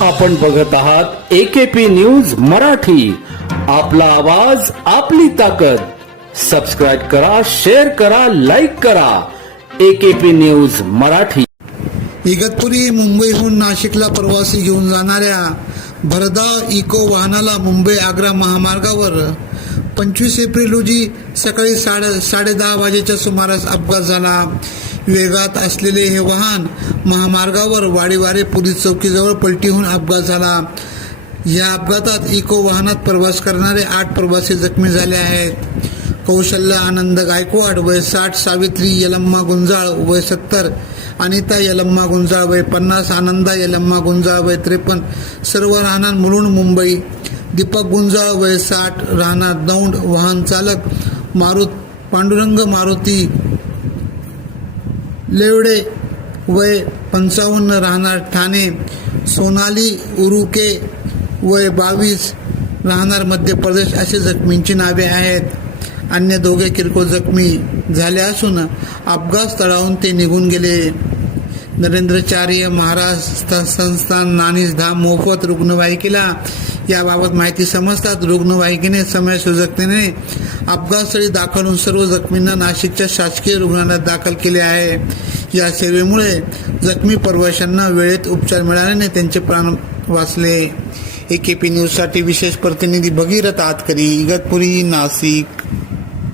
आपण बघत आहात एकेपी न्यूज मराठी. आपला आवाज आपली ताकद. सबस्क्राईब करा शेअर करा लाईक करा. AKP news Marathi. इगतपुरी मुंबईहून नाशिकला प्रवासी घेऊन जाणाऱ्या भरदा इको वाहनाला मुंबई आग्रा महामार्गावर पंचवीस एप्रिल रोजी सकाळी साडे साडेदहा वाजेच्या सुमारास अपघात झाला. वेगात असलेले हे वाहन महामार्गावर वाडीवारे पोलीस चौकीजवळ पलटीहून अपघात झाला. या अपघातात इको वाहनात प्रवास करणारे आठ प्रवासी जखमी झाले आहेत. कौशल्य आनंद गायकवाड वय साठ सावित्री यलम्मा गुंजाळ वय सत्तर अनिता यलम्मा गुंजाळ वय पन्नास आनंदा यलम्मा गुंजाळ वय त्रेपन्न सर्व राहणार मुलुंड मुंबई. दीपक गुंजाळ वय साठ राहणार दौंड वाहन चालक मारुत पांडुरंग मारुती लेवडे वय पंचावन्न राहणार ठाणे सोनाली उरुके वय बावीस राहणार मध्य प्रदेश असे जखमींची नावे आहेत. अन्य दोघे किरकोळ जखमी झाले असून अपघात स्थळाहून ते निघून गेले. नरेंद्रचार्य महाराष्ट्र संस्थान नानीस धाम मोफत रुग्णवाहिकेला याबाबत माहिती समजतात. रुग्णवाहिकेने समय सुजकतेने अपघातस्थळी दाखल होऊन सर्व जखमींना नाशिकच्या शासकीय रुग्णालयात दाखल केले आहे. या सेवेमुळे जखमी प्रवाशांना वेळेत उपचार मिळाल्याने त्यांचे प्राण वाचले. ए के पी न्यूजसाठी विशेष प्रतिनिधी भगीरथ आतकरी इगतपुरी नाशिक.